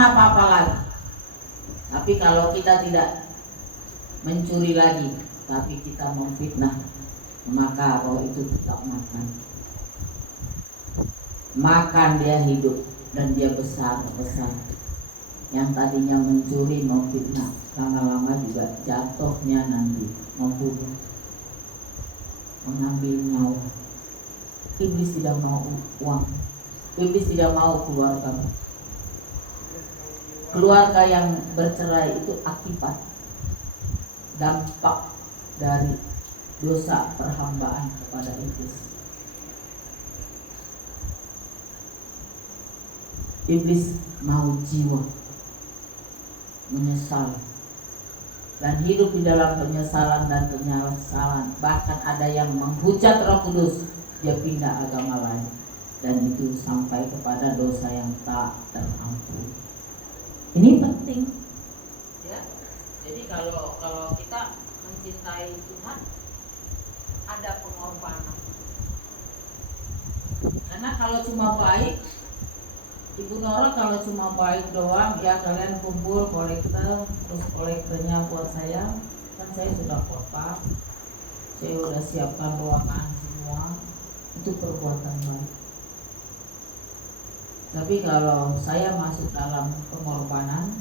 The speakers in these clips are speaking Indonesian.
apa-apa lagi. Tapi kalau kita tidak mencuri lagi, tapi kita memfitnah, maka roh itu tidak makan. Makan dia hidup dan dia besar. Yang tadinya mencuri, memfitnah, lama-lama juga jatuhnya nanti membunuh, mengambil nyawa. Iblis tidak mau uang, iblis tidak mau keluarga. Keluarga yang bercerai itu akibat dampak dari dosa perhambaan kepada iblis. Iblis mau jiwa menyesal dan hidup di dalam penyesalan dan penyesalan. Bahkan ada yang menghujat Roh Kudus, dia pindah agama lain, dan itu sampai kepada dosa yang tak terampuni. Ini penting, ya. Jadi kalau kita mencintai Tuhan, ada pengorbanan. Karena kalau cuma baik, Ibu Nora kalau cuma baik doang, ya kalian kumpul kolektor, terus kolektornya buat saya, kan saya sudah kotak, saya udah siapkan ruangan semua, itu perbuatan baik. Tapi kalau saya masuk dalam pengorbanan,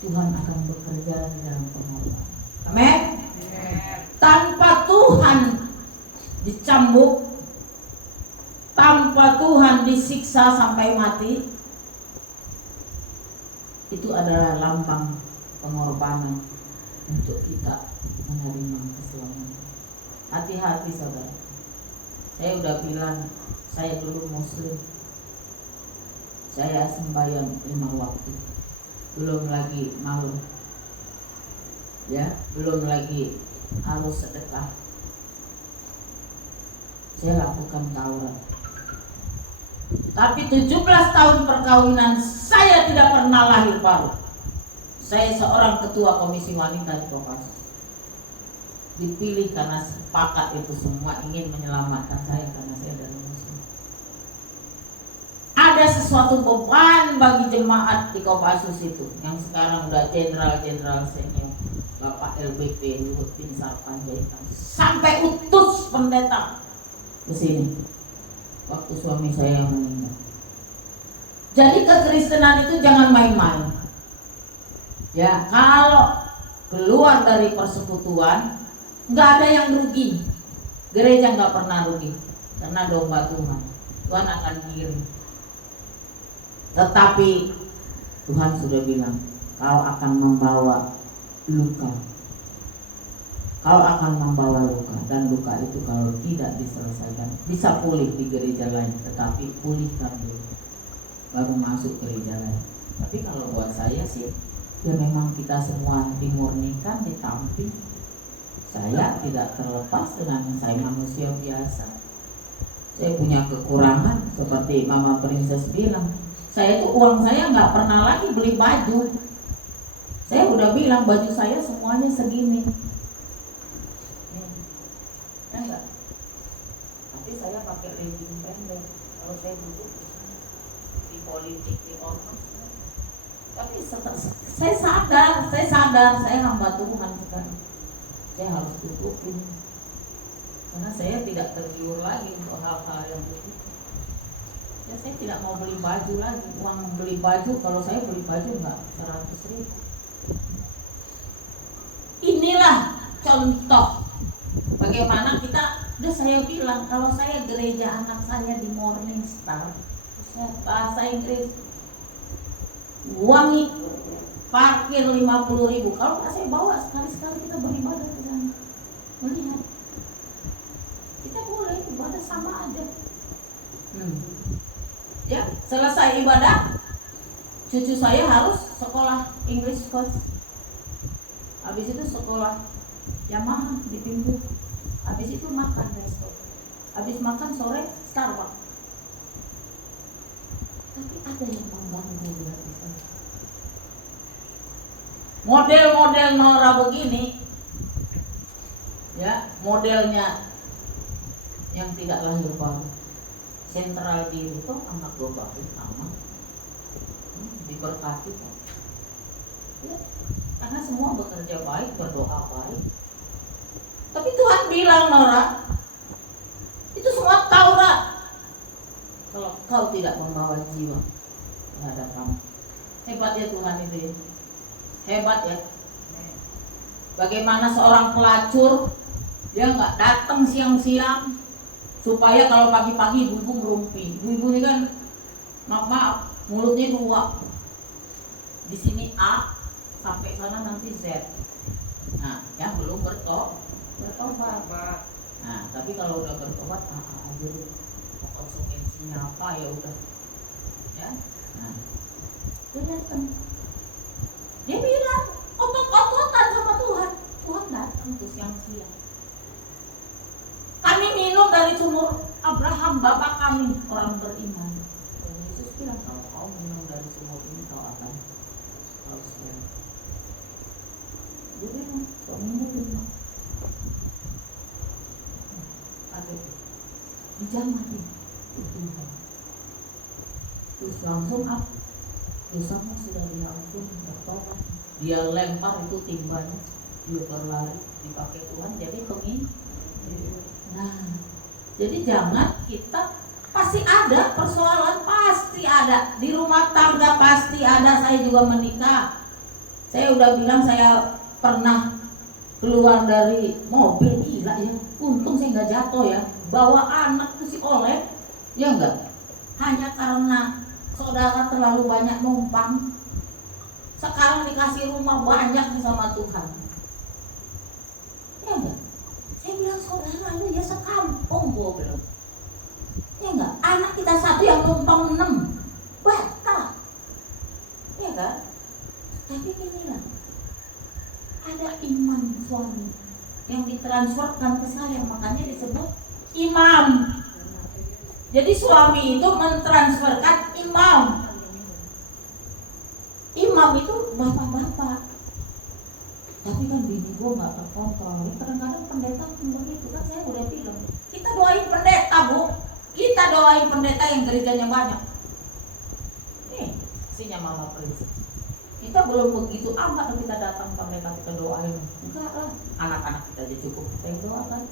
Tuhan akan bekerja di dalam pengorbanan. Amin. Tanpa Tuhan dicambuk, tanpa Tuhan disiksa sampai mati, itu adalah lambang pengorbanan untuk kita menerima keselamatan. Hati-hati saudara. Saya udah bilang, saya dulu muslim, saya sembahyang 5 waktu, belum lagi malam, ya, belum lagi harus sedekah. Saya lakukan Taurat. Tapi 17 tahun perkawinan saya tidak pernah lahir baru. Saya seorang ketua komisi wanita di Kopassus. Dipilih karena sepakat itu semua ingin menyelamatkan saya karena saya dari muslim. Ada sesuatu beban bagi jemaat di Kopassus itu yang sekarang udah jenderal senior, Bapak LBP Luhut Binsar Panjaitan, sampai utus pendeta ke sini waktu suami saya yang meninggal. Jadi kekristenan itu jangan main-main. Ya, kalau keluar dari persekutuan, nggak ada yang rugi. Gereja nggak pernah rugi karena domba Tuhan. Tuhan akan kirim. Tetapi Tuhan sudah bilang, kau akan membawa luka. Kau akan membawa luka, dan luka itu kalau tidak diselesaikan bisa pulih di gereja lain, tetapi pulihkan dulu baru masuk gereja lain. Tapi kalau buat saya sih, ya memang kita semua dimurnikan, ditampil. Saya tidak terlepas dengan saya manusia biasa. Saya punya kekurangan seperti Mama Princess bilang. Saya itu uang saya nggak pernah lagi beli baju. Saya udah bilang baju saya semuanya segini. Ya enggak? Tapi saya pakai legging pendek. Kalau saya duduk di politik, di ormas. Tapi saya sadar saya hamba Tuhan sekarang. Saya harus tutupin karena saya tidak tergiur lagi untuk hal-hal yang begitu. Ya saya tidak mau beli baju lagi. Uang beli baju, kalau saya beli baju enggak 100.000. Inilah contoh bagaimana kita. Udah saya bilang, kalau saya gereja anak saya di Morning Star, saya bahasa Inggris, uang parkir 50.000. Kalau nggak saya bawa sekali-sekali kita beribadah ke sana, melihat kita boleh ibadah sama aja. Ya, selesai ibadah, cucu saya harus sekolah English first. Habis itu sekolah Yamaha di pintu. Habis itu makan resto. Habis makan sore Starbucks. Tapi ada yang mengganggu di hati saya. Model-model Nora begini, ya, modelnya yang tidak lahir baru. sentral diri itu anak gue baik aman, diberkati kok. Ya, karena semua bekerja baik, berdoa baik. Tapi Tuhan bilang, Nora, itu semua Taurat. Kalau kau tidak membawa jiwa terhadap kamu. Hebat ya Tuhan itu ya. Hebat ya. Bagaimana seorang pelacur, dia nggak datang siang-siang supaya kalau pagi-pagi ibu-ibu ngerumpi. Ibu-ibu ini kan maaf mulutnya dua. Di sini A sampai sana nanti Z. Nah, yang belum bertobat. Nah, tapi kalau udah bertobat aja deh. Mau konsekuensinya apa ya udah. Ya. Nah, dia datang. Dia bilang otot-ototan sama Tuhan. Tuhan datang tuh siang-siang. Kami minum dari sumur Abraham, bapak kami, orang beriman. Dan Yesus bilang, kalau kau minum dari sumur ini, kau akan selamat. Dia bilang, suaminya bilang, ada dijamah nih, Tuhan. Terus langsung apa? Dosanya sudah diampun, bertobat. Dia lempar itu timbanya, dia berlari, dipakai Tuhan jadi penginjil. Nah, jadi jangan kita, pasti ada persoalan, pasti ada di rumah tangga, pasti ada. Saya juga menikah, saya udah bilang saya pernah keluar dari mobil, gila ya, untung saya nggak jatuh ya, bawa anak tuh si Oleh, ya enggak, hanya karena saudara terlalu banyak numpang. Sekarang dikasih rumah banyak sama Tuhan, ya enggak. Saya bilang saudara lu ya sekampung, gue bilang. Ya enggak, anak kita satu yang numpang 6, batal. Ya kan? Tapi inilah, ada iman suami yang ditransferkan ke saya, makanya disebut imam. Jadi suami itu mentransferkan imam. Imam itu bapak-bapak. Tapi kan bini gue gak terkontrol. Kadang-kadang pendeta pun begitu kan, saya udah bilang, kita doain pendeta bu, kita doain pendeta yang gerejanya banyak. Nih isinya mama prinsip. Kita belum begitu amat kita datang pendeta kita doain. Enggak lah, anak-anak kita aja cukup kita yang doakan,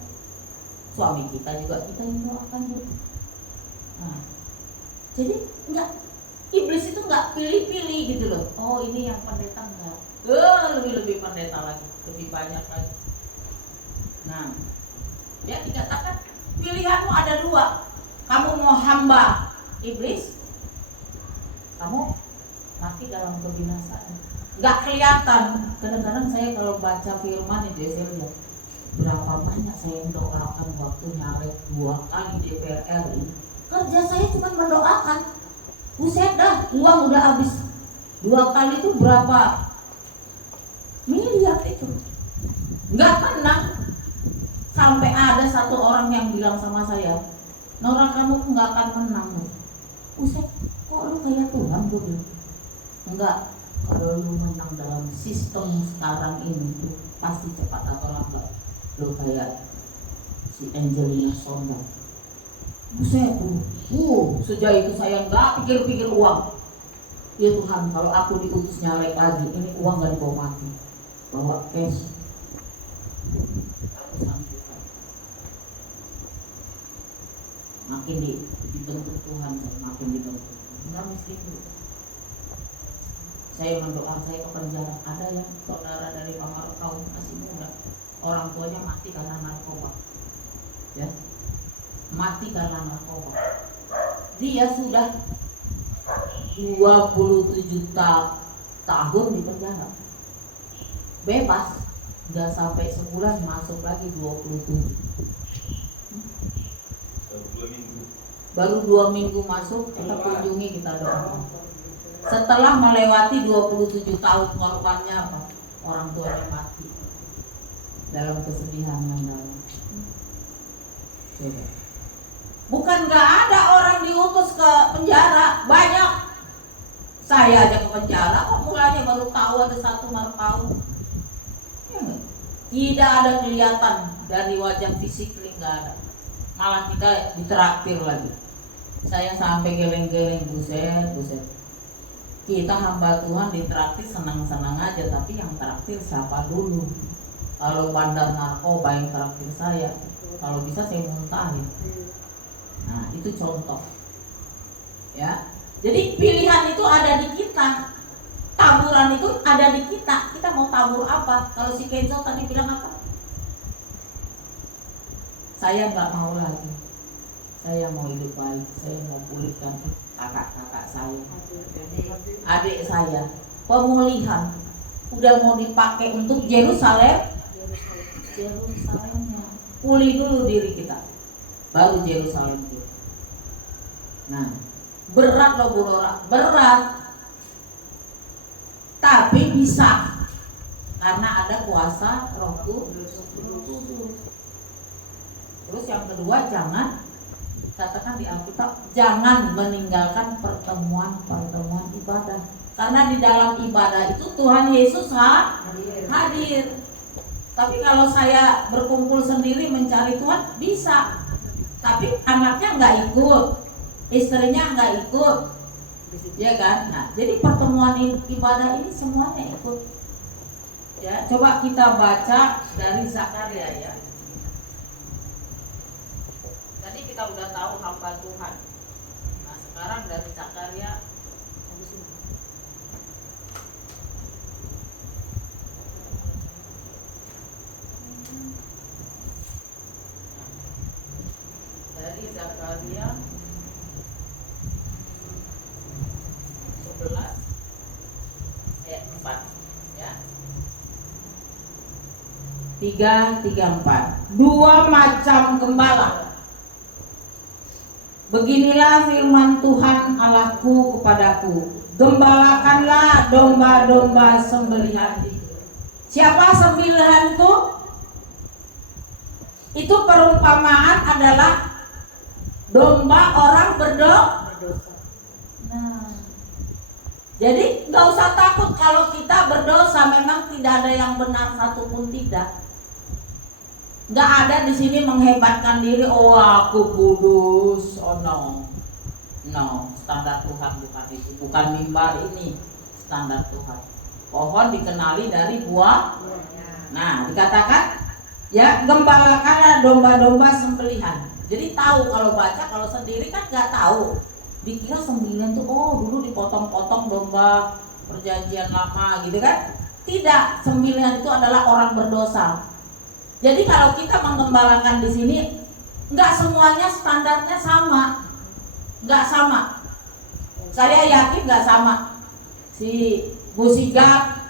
suami kita juga kita yang doakan bu. Nah, jadi enggak, iblis itu enggak pilih-pilih gitu loh. Oh ini yang pendeta enggak, lebih pendeta lagi, lebih banyak lagi. Nah, ya dikatakan pilihanmu ada 2. Kamu mau hamba iblis, kamu mati dalam kebinasaan. Nggak kelihatan. Kadang-kadang saya kalau baca firman itu saya lihat berapa banyak saya mendoakan waktu nyalek 2 kali DPR RI. Kerja saya cuma mendoakan. Buset dah, uang udah habis. 2 kali itu berapa miliar itu. Nggak menang. Sampai ada satu orang yang bilang sama saya, Nora kamu nggak akan menang. Buset, kok lu kayak Tuhan gue bilang. Enggak, kalau lu menang dalam sistem sekarang ini tuh pasti cepat atau lambat lu kayak si Angelina Sondang. Buset tuh, sejak itu saya nggak pikir-pikir uang. Ya Tuhan, kalau aku diutus nyalek lagi, ini uang nggak dibawa mati, bawa cash. Makin dibentuk Tuhan, makin dibentuk. Enggak mesti dulu. Saya mendoa saya ke penjara. Ada yang saudara dari Pamarkau masih muda, orang tuanya mati karena narkoba, ya, mati karena narkoba. Dia sudah 27 tahun di penjara, bebas, udah sampai sebulan masuk lagi 27. Baru 2 minggu masuk, kita kunjungi, kita doakan. Setelah melewati 27 tahun, korbannya apa? Orang tuanya mati dalam kesedihan yang dalam. Bukan gak ada orang diutus ke penjara, banyak. Saya aja ke penjara kok, mulanya baru tahu ada 1 Markau. Tidak ada kelihatan dari wajah fisik, nggak ada. Malah kita ditraktir lagi. Saya sampai geleng-geleng, buset. Kita hamba Tuhan ditraktir senang-senang aja, tapi yang traktir siapa dulu? Kalau bandar narkoba yang traktir saya, kalau bisa saya muntahin. Nah, itu contoh. Ya. Jadi pilihan itu ada di kita. Taburan itu ada di kita. Kita mau tabur apa? Kalau si Kenzo tadi bilang apa? Saya nggak mau lagi. Saya mau hidup baik. Saya mau pulihkan kakak-kakak saya, adik saya. Pemulihan udah mau dipakai untuk Yerusalemnya. Pulih dulu diri kita, baru Yerusalem itu. Nah, berat loh Bu Lora, berat. Tapi bisa, karena ada kuasa Roh Kudus. Terus yang kedua, jangan, katakan di Alkitab, jangan meninggalkan pertemuan ibadah. Karena di dalam ibadah itu Tuhan Yesus hadir. Tapi kalau saya berkumpul sendiri mencari Tuhan, bisa. Tapi anaknya nggak ikut, istrinya nggak ikut, ya kan? Nah, jadi pertemuan ibadah ini semuanya ikut. Ya, coba kita baca dari Zakaria ya. Tadi kita udah tahu hamba Tuhan. Nah, sekarang dari Zakaria. Dari Zakaria 11 ayat 4 ya. 3:4. Dua macam gembala. Beginilah firman Tuhan Allahku kepadaku, gembalakanlah domba-domba sembelihan. Siapa sembelihan itu? Itu perumpamaan adalah domba orang berdosa. Nah, jadi nggak usah takut kalau kita berdosa. Memang tidak ada yang benar satupun, tidak. Nggak ada di sini menghebatkan diri. Oh, aku kudus. Oh no, standar Tuhan bukan itu. Bukan mimbar ini standar Tuhan. Pohon dikenali dari buah. Nah, dikatakan ya, gembalakanlah domba-domba sembelihan. Jadi tahu kalau baca, kalau sendiri kan nggak tahu. Dikira sembelihan tuh, oh dulu dipotong-potong domba perjanjian lama gitu kan? Tidak, sembelihan itu adalah orang berdosa. Jadi kalau kita menggembalakan di sini, nggak semuanya standarnya sama, nggak sama. Saya yakin nggak sama. Si Bu Sigap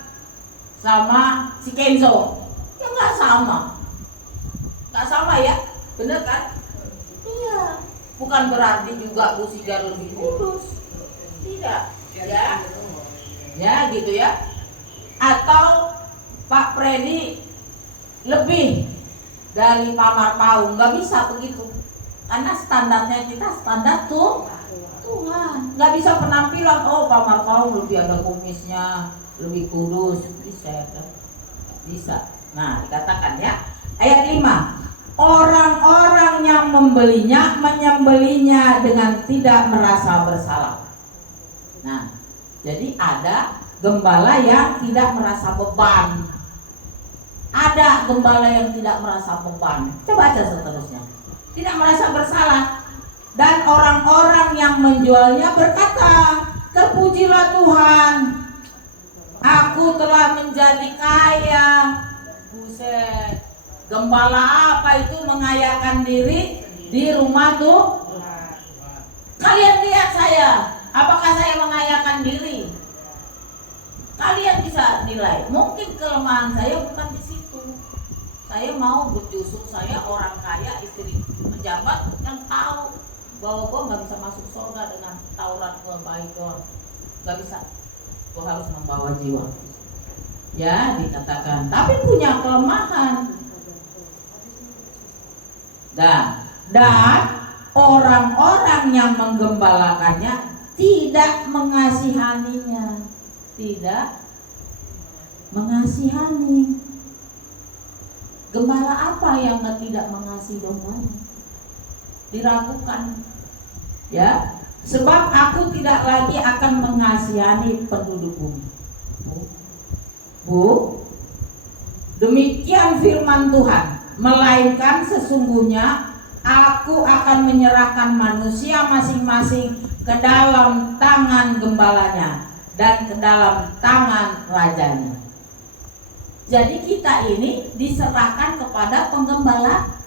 sama si Kenzo, ya nggak sama. Nggak sama ya, bener kan? Iya, bukan berarti juga Bu Sigar lebih kudus, tidak, ya gitu ya. Atau Pak Freddy lebih dari Pak Marpau, nggak bisa begitu. Karena standarnya kita standar Tuhan, nggak bisa penampilan. Oh, Pak Marpau lebih ada kumisnya, lebih kudus, bisa. Nah, dikatakan ya. Ayat 5, orang-orang yang membelinya menyembelinya dengan tidak merasa bersalah. Nah, jadi ada gembala yang tidak merasa beban. Ada gembala yang tidak merasa beban. Coba baca seterusnya. Tidak merasa bersalah. Dan orang-orang yang menjualnya berkata, terpujilah Tuhan, aku telah menjadi kaya. Buset. Gembala apa itu mengayakan diri di rumah tuh? Kalian lihat saya, apakah saya mengayakan diri? Kalian bisa nilai. Mungkin kelemahan saya bukan di situ. Saya mau berjusuk, saya orang kaya, istri pejabat, yang tahu bahwa gue nggak bisa masuk surga dengan Taurat gue baik doang. Nggak bisa. Gue harus membawa jiwa. Ya, dikatakan. Tapi punya kelemahan. Dan orang-orang yang menggembalakannya tidak mengasihaninya. Tidak mengasihani. Gembala apa yang tidak mengasihi dombanya? Diragukan. Ya, sebab aku tidak lagi akan mengasihani penduduk bumi. Bu, demikian firman Tuhan, melainkan sesungguhnya aku akan menyerahkan manusia masing-masing ke dalam tangan gembalanya dan ke dalam tangan rajanya. Jadi kita ini diserahkan kepada penggembala.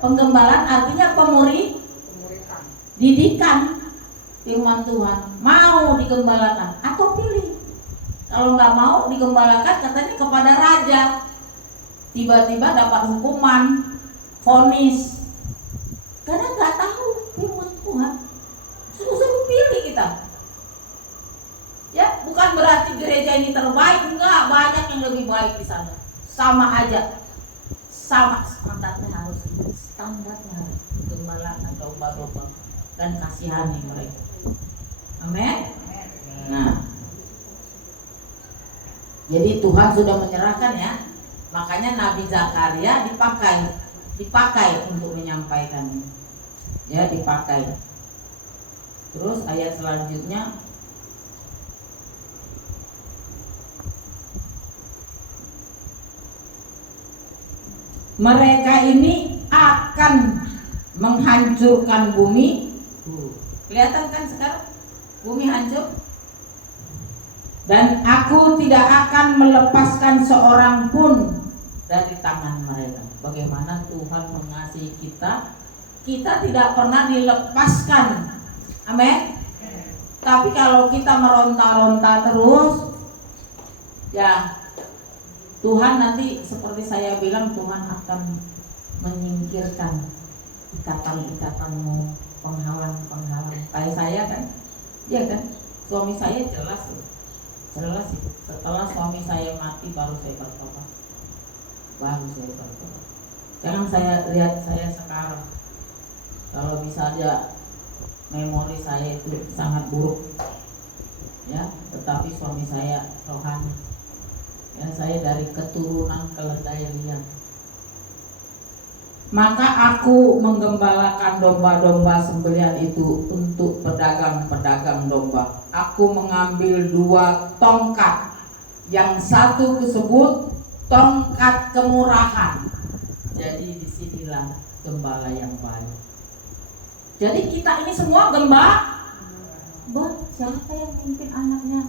Penggembalaan artinya didikan firman Tuhan. Mau digembalakan atau pilih. Kalau nggak mau digembalakan, katanya kepada raja, tiba-tiba dapat hukuman, vonis, karena nggak tahu firman Tuhan. Suruh pilih kita. Ya, bukan berarti gereja ini terbaik, enggak, banyak yang lebih baik di sana. Sama aja, sama standarnya harus gembalakan domba-domba dan kasihani mereka. Amin. Nah, jadi Tuhan sudah menyerahkan ya. Makanya Nabi Zakaria dipakai untuk menyampaikan. Ya, dipakai. Terus ayat selanjutnya, mereka ini akan menghancurkan bumi. Kelihatan kan sekarang bumi hancur. Dan aku tidak akan melepaskan seorang pun dari tangan mereka. Bagaimana Tuhan mengasihi kita, kita tidak pernah dilepaskan. Amin. Tapi kalau kita meronta-ronta terus, ya Tuhan nanti seperti saya bilang, Tuhan akan menyingkirkan ikatan-ikatanmu, penghalang-penghalang. Kayak saya kan, ya kan, suami saya jelas itu. Setelah suami saya mati baru saya bertobat. Jangan saya lihat saya sekarang. Kalau bisa aja memori saya itu sangat buruk, ya. Tetapi suami saya rohani. Ya, saya dari keturunan keledai liar. Maka aku menggembalakan domba-domba sembelihan itu untuk pedagang-pedagang domba. Aku mengambil 2 tongkat, yang satu disebut tongkat kemurahan. Jadi disinilah gembala yang baik. Jadi kita ini semua gembala. Siapa yang mimpin anaknya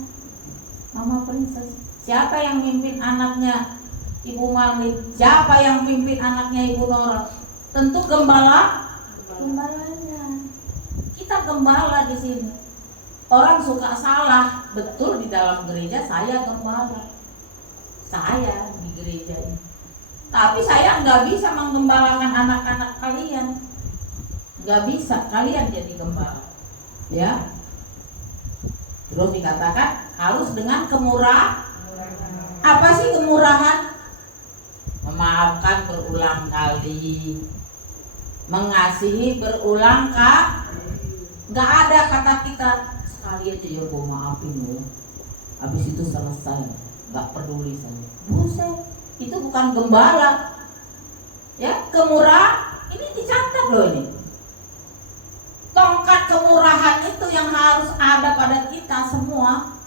Mama Princess? Siapa yang mimpin anaknya Ibu Marlin? Siapa yang mimpin anaknya Ibu Nora? Tentu gembalanya. Kita gembala di sini. Orang suka salah, betul di dalam gereja saya gembala. Saya di gereja ini. Tapi saya nggak bisa menggembalakan anak-anak kalian. Nggak bisa, kalian jadi gembala. Ya. Terus dikatakan harus dengan kemurahan. Apa sih kemurahan? Memaafkan berulang kali, mengasihi berulang kali. Gak ada kata kita sekali aja ya gue maafin ya, habis itu selesai, gak peduli saya. Buset, itu bukan gembala. Ya, kemurahan ini dicatat loh ini. Tongkat kemurahan itu yang harus ada pada kita semua.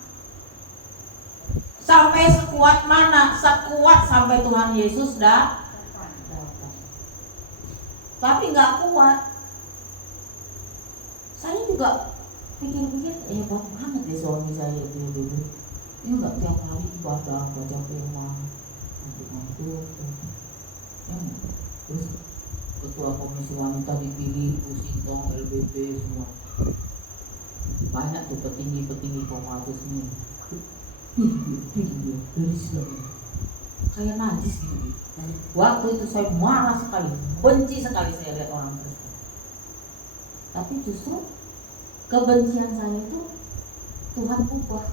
Sampai sekuat mana? Sekuat sampai Tuhan Yesus datang. Tapi nggak kuat. Saya juga pikir-pikir, hebat banget deh suami saya dulu. Dia nggak tiap hari ibadah, baca firman, ngantuk-ngantuk. Terus ketua komisi wanita dipilih, Bu Sintong, LBB semua. Banyak tuh petinggi-petinggi Kopassus ini. Dari Islam kayak najis gitu. Waktu itu saya marah sekali, benci sekali saya lihat orang Kristen. Tapi justru kebencian saya itu Tuhan ubah.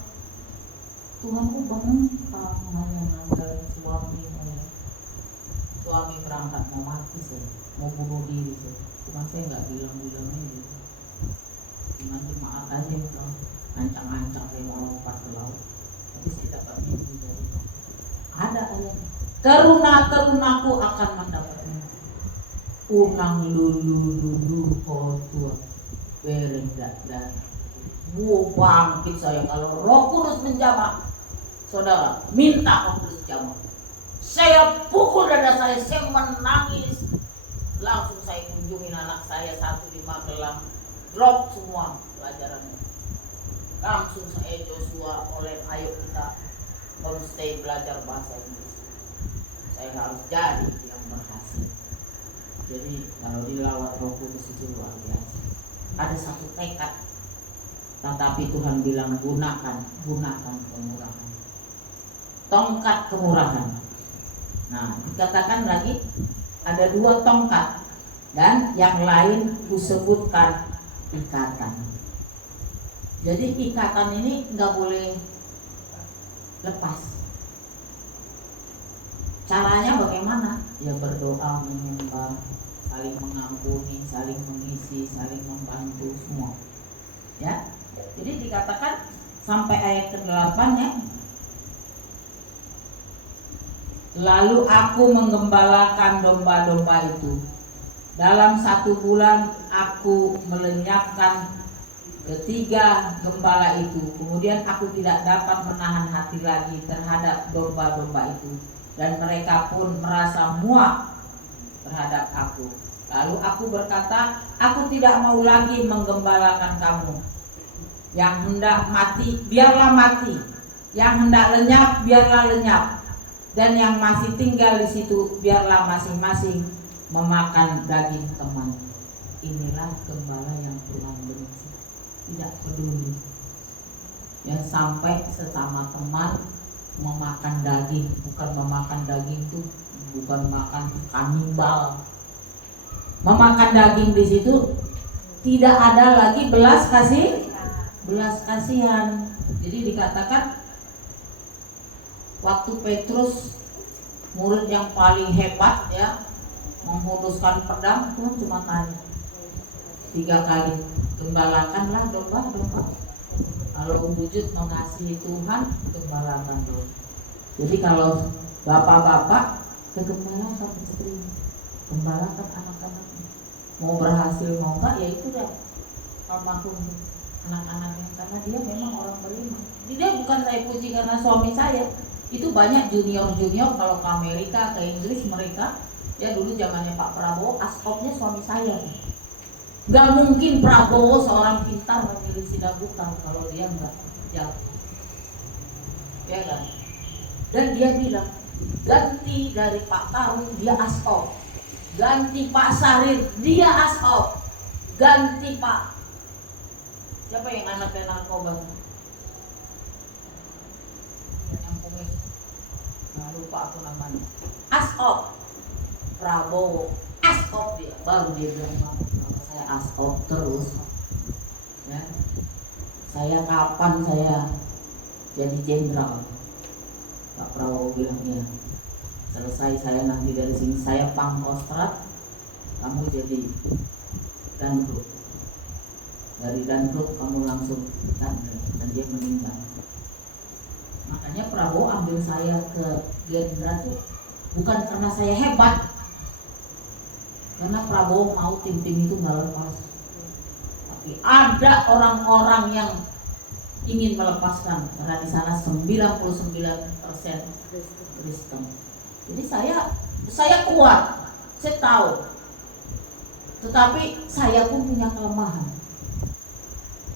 Hanya nanggalin suami berangkat mau mati saya, mau bunuh diri saya. Cuman saya nggak bilang gitu. Cuman jemaat aja bilang ancang-ancang saya mau lompat ke laut. Tapi saya dapat mimpi dari ada ayat, teruna-terunaku akan mendapatnya unang lulu kotua. Bereng dan bangkit saya kalau Roh Kudus menjamah. Saudara, minta Roh Kudus jamah. Saya pukul dada saya menangis. Langsung saya kunjungin anak saya satu di Magelang. Drop semua pelajarannya. Langsung saya Joshua oleh ayo kita homestay belajar bahasa Inggris. Saya harus jadi yang berhasil. Jadi kalau dilawat Roh Kudus itu luar biasa. Ada satu tekad, tetapi Tuhan bilang gunakan kemurahan, tongkat kemurahan. Nah, dikatakan lagi ada 2 tongkat dan yang lain disebutkan ikatan. Jadi ikatan ini nggak boleh lepas. Caranya bagaimana? Ya berdoa, menyembah, saling mengampuni, saling mengisi, saling membantu semua. Ya. Jadi dikatakan sampai ayat ke-8 ya. Lalu aku menggembalakan domba-domba itu. Dalam 1 bulan aku melenyapkan ketiga gembala itu. Kemudian aku tidak dapat menahan hati lagi terhadap domba-domba itu. Dan mereka pun merasa muak terhadap aku. Lalu aku berkata, aku tidak mau lagi menggembalakan kamu. Yang hendak mati, biarlah mati. Yang hendak lenyap, biarlah lenyap. Dan yang masih tinggal di situ, biarlah masing-masing memakan daging teman. Inilah gembala yang Tuhan benci. Tidak peduli. Yang sampai sesama teman memakan daging, bukan memakan daging itu, bukan makan kanibal. Memakan daging di situ tidak ada lagi belas kasihan. Jadi dikatakan waktu Petrus murid yang paling hebat ya menghunuskan pedang, Tuhan cuma tanya 3 kali, gembalakanlah domba-domba. Kalau wujud mengasihi Tuhan, gembalakan domba. Jadi kalau bapak-bapak, gembalakan istri, gembalakan anak-anak. Mau berhasil mau enggak, ya itu dah almarhum anak-anaknya, karena dia memang orang beriman. Jadi dia bukan saya puji karena suami saya. Itu banyak junior kalau ke Amerika, ke Inggris mereka, ya dulu zamannya Pak Prabowo, askopnya suami saya. Gak mungkin Prabowo seorang pintar memilih Sidabukan kalau dia enggak jauh, ya kan? Dan dia bilang ganti dari Pak Tarung dia askop, ganti Pak Sarir dia askop, ganti Pak siapa yang anaknya narkoba yang kumis, nah, lupa aku namanya, askop Prabowo, askop dia, baru dia bilang saya askop terus ya. Saya kapan saya jadi jenderal? Pak Prabowo bilang ya, selesai saya nanti dari sini saya pangkostrat, kamu jadi danrut, dari danrut kamu langsung dan dia meninggal. Makanya Prabowo ambil saya ke Gerindra itu bukan karena saya hebat, karena Prabowo mau tim-tim itu nggak lepas. Tapi ada orang-orang yang ingin melepaskan, karena di sana 99% Kristen. Jadi saya kuat, saya tahu. Tetapi saya pun punya kelemahan.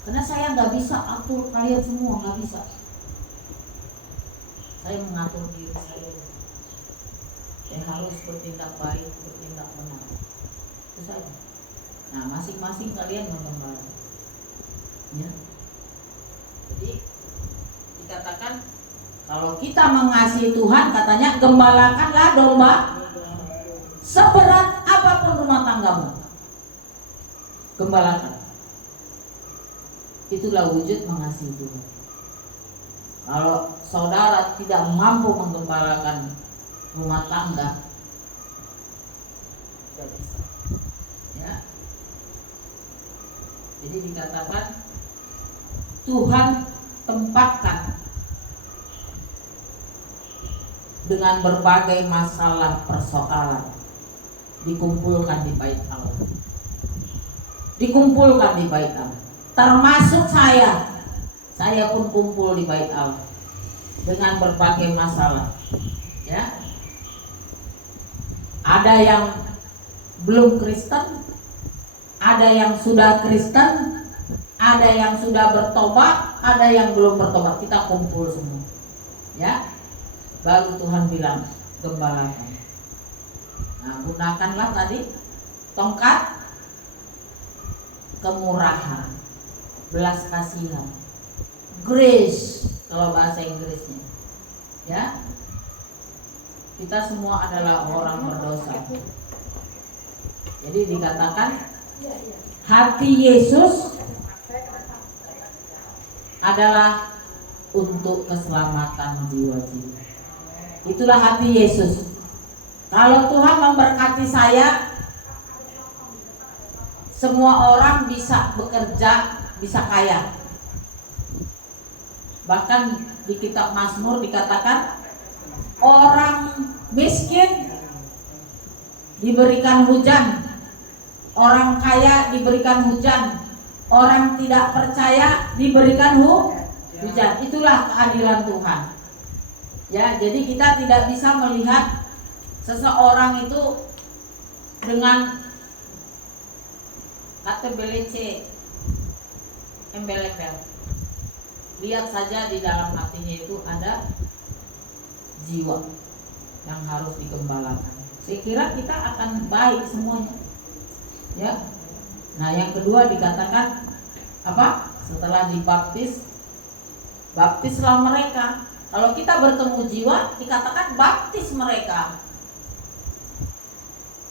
Karena saya nggak bisa atur kalian semua, nggak bisa. Saya mengatur diri saya. Saya harus bertindak baik, bertindak benar. Itu saja. Nah, masing-masing kalian menggembala. Ya. Jadi dikatakan kalau kita mengasihi Tuhan, katanya gembalakanlah domba seberat apapun rumah tanggamu. Gembalakan. Itulah wujud mengasihi Tuhan. Kalau saudara tidak mampu menggembalakan rumah tangga, tidak bisa. Ya. Jadi dikatakan Tuhan tempatkan dengan berbagai masalah persoalan dikumpulkan di bait Allah. dikumpulkan di bait Allah. Termasuk saya pun kumpul di bait Allah dengan berbagai masalah. Ya, ada yang belum Kristen, ada yang sudah Kristen, ada yang sudah bertobat, ada yang belum bertobat. Kita kumpul semua. Ya, baru Tuhan bilang gembalakan. Nah, gunakanlah tadi tongkat kemurahan, belas kasihan, grace kalau bahasa Inggrisnya. Ya, kita semua adalah orang berdosa. Jadi dikatakan hati Yesus adalah untuk keselamatan jiwa-jiwa. Itulah hati Yesus. Kalau Tuhan memberkati saya, semua orang bisa bekerja, bisa kaya. Bahkan di kitab Mazmur dikatakan orang miskin diberikan hujan, orang kaya diberikan hujan, orang tidak percaya diberikan hujan. Itulah keadilan Tuhan. Ya, jadi kita tidak bisa melihat seseorang itu dengan KTBLC embel-embel. Lihat saja di dalam hatinya itu ada jiwa yang harus digembalakan. Saya kira kita akan baik semuanya. Ya. Nah, yang kedua dikatakan apa? Setelah dibaptis, baptislah mereka. Kalau kita bertemu jiwa, dikatakan baptis mereka.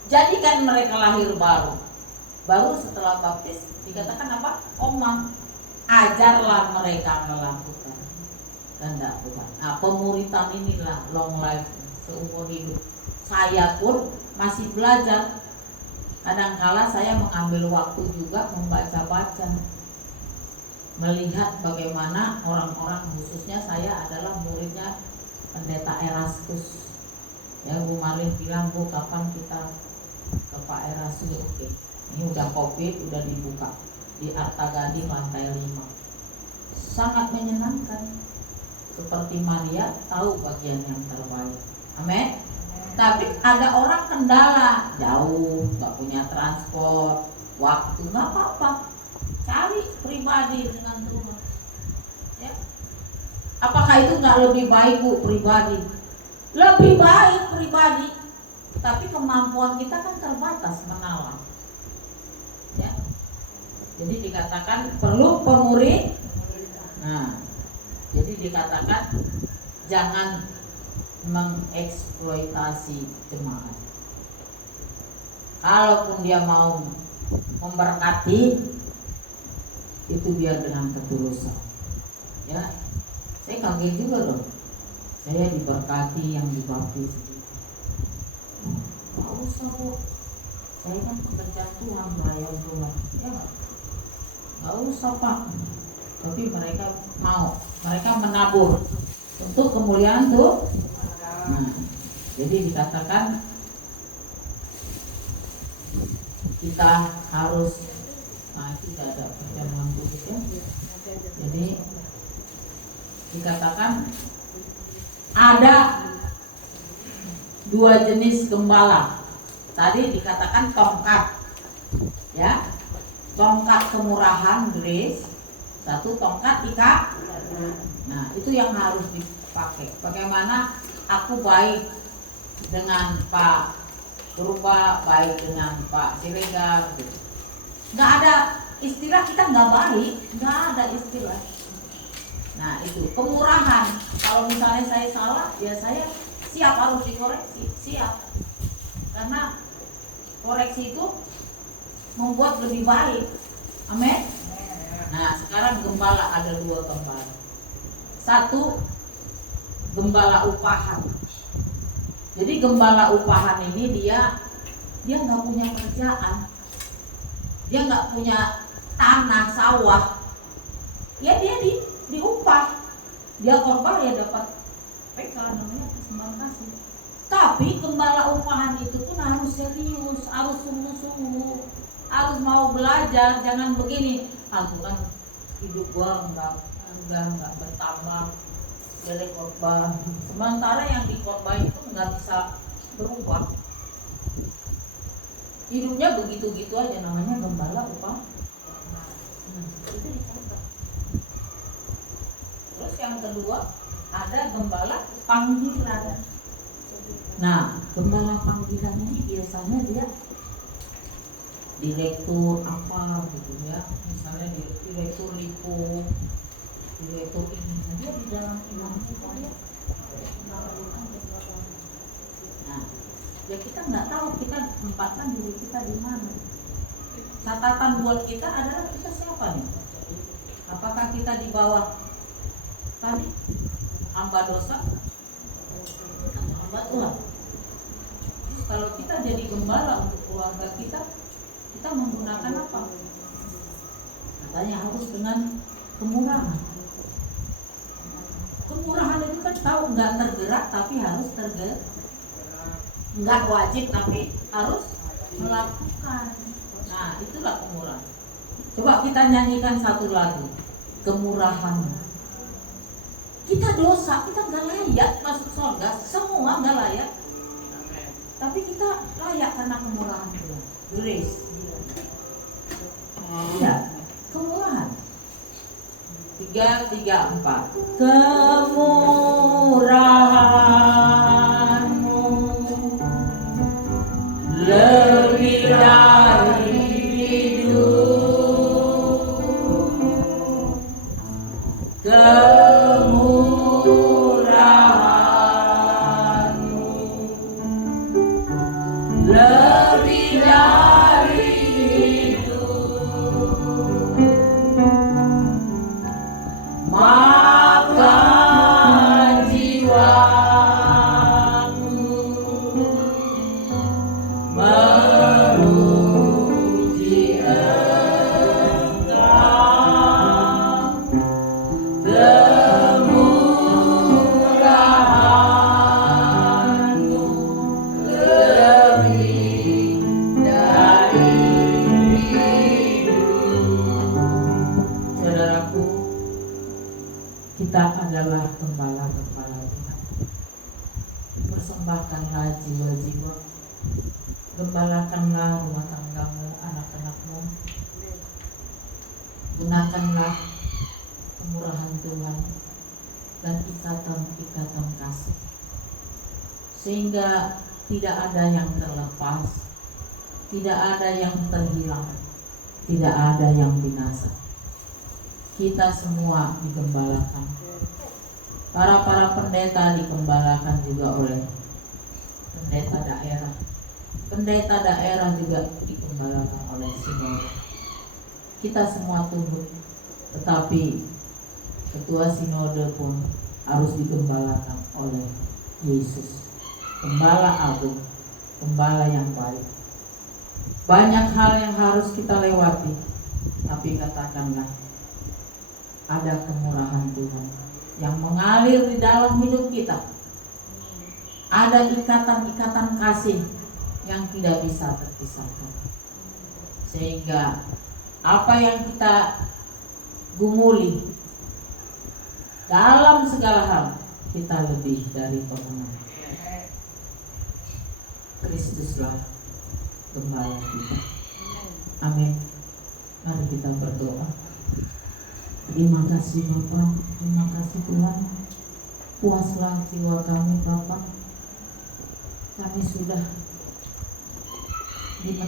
Jadikan mereka lahir baru. Baru setelah baptis dikatakan apa? Omah. Ajarlah mereka melakukan kehendak Tuhan. Nah, pemuritan inilah long life, seumur hidup. Saya pun masih belajar. Kadangkala saya mengambil waktu juga membaca-baca, melihat bagaimana orang-orang, khususnya saya adalah muridnya Pendeta Erastus. Ya, Bu Marlin bilang, Bu, kapan kita ke Pak Erastus? Oke. Ini udah COVID, udah dibuka di Arta Gading lantai 5. Sangat menyenangkan. Seperti Maria tahu bagian yang terbaik. Amin. Tapi ada orang kendala, jauh, nggak punya transport, waktu, nggak apa-apa. Cari pribadi dengan Tuhan. Ya. Apakah itu nggak lebih baik, Bu, pribadi? Lebih baik pribadi. Tapi kemampuan kita kan terbatas menawan. Ya. Jadi dikatakan perlu pemurid. Nah, jadi dikatakan jangan mengeksploitasi jemaat. Kalaupun dia mau memberkati, itu biar dengan ketulusan. Ya, saya kaget juga loh. Saya diberkati yang dibaptis. Gak usah, Bu. Saya kan pekerja Tuhan, melayani Tuhan. Ya, gak usah, Pak. Tapi mereka mau, mereka menabur untuk kemuliaan tuh. Nah, jadi dikatakan kita harus, nah itu tidak ada pertemuan khusus ya. Jadi dikatakan ada 2 jenis gembala. Tadi dikatakan tongkat, ya, tongkat kemurahan, grace. Satu tongkat ikat. Nah, itu yang harus dipakai. Bagaimana aku baik dengan Pak Purba, baik dengan Pak Siregar gitu. Nggak ada istilah kita nggak baik, nggak ada istilah. Nah, itu kemurahan. Kalau misalnya saya salah, ya saya siap harus dikoreksi, siap. Karena koreksi itu membuat lebih baik. Amin. Nah, sekarang gembala ada 2 gembala. Satu, gembala upahan. Jadi gembala upahan ini dia nggak punya kerjaan, dia nggak punya tanah sawah, ya dia diupah, dia korban ya dapat PK namanya persembahan kasih. Tapi gembala upahan itu pun harus serius, harus sungguh-sungguh. harus mau belajar. Jangan begini, aku kan hidup gua enggak bertambah dari khotbah. Sementara yang di khotbah itu nggak bisa berubah. Hidupnya begitu-gitu aja, namanya gembala upah. Itu dicatat. Terus yang kedua ada gembala panggilan. Nah, gembala panggilan ini biasanya dia direktur apa gitu ya, misalnya direktur lipo, direktur ini, dia di dalam iman kita ya. Nah, ya kita nggak tahu kita tempatkan diri kita di mana. Catatan buat kita adalah kita siapa nih? Apakah kita di bawah tadi hamba dosa, hamba Tuhan? Terus kalau kita jadi gembala untuk keluarga kita menggunakan apa? Katanya harus dengan kemurahan. Kemurahan itu kan tahu nggak tergerak tapi harus tergerak. Nggak wajib tapi harus melakukan. Nah, itulah kemurahan. Coba kita nyanyikan satu lagu, kemurahan. Kita dosa, kita nggak layak masuk surga, semua nggak layak. Tapi kita layak karena kemurahan Tuhan. Grace. Ya, kemurahan. 3, 4. Kemurahan-Mu lebih dari hidup. Kemurahan-Mu lebih dari hidup. Maka jiwaku memuji Engkau. Kemurahan-Mu lebih dari hidup. Saudaraku, kita adalah gembala-gembala Tuhan. Persembahkanlah jiwa-jiwa, gembalakanlah rumah tanggamu, anak-anakmu. Gunakanlah kemurahan Tuhan dan ikatan-ikatan kasih, sehingga tidak ada yang terlepas, tidak ada yang terhilang, tidak ada yang binasa. Kita semua digembalakan. Para pendeta digembalakan juga oleh pendeta daerah. Pendeta daerah juga digembalakan oleh sinode. Kita semua tunduk, tetapi ketua sinode pun harus digembalakan oleh Yesus, Gembala Agung, Gembala yang baik. Banyak hal yang harus kita lewati, tapi katakanlah ada kemurahan Tuhan yang mengalir di dalam hidup kita. Ada ikatan-ikatan kasih yang tidak bisa terpisahkan. Sehingga apa yang kita gumuli dalam segala hal, kita lebih dari pemenang. Kristuslah Gembala kita. Amin. Mari kita berdoa. Terima kasih Bapa, terima kasih Tuhan. Puaslah jiwa kami Bapa. Kami sudah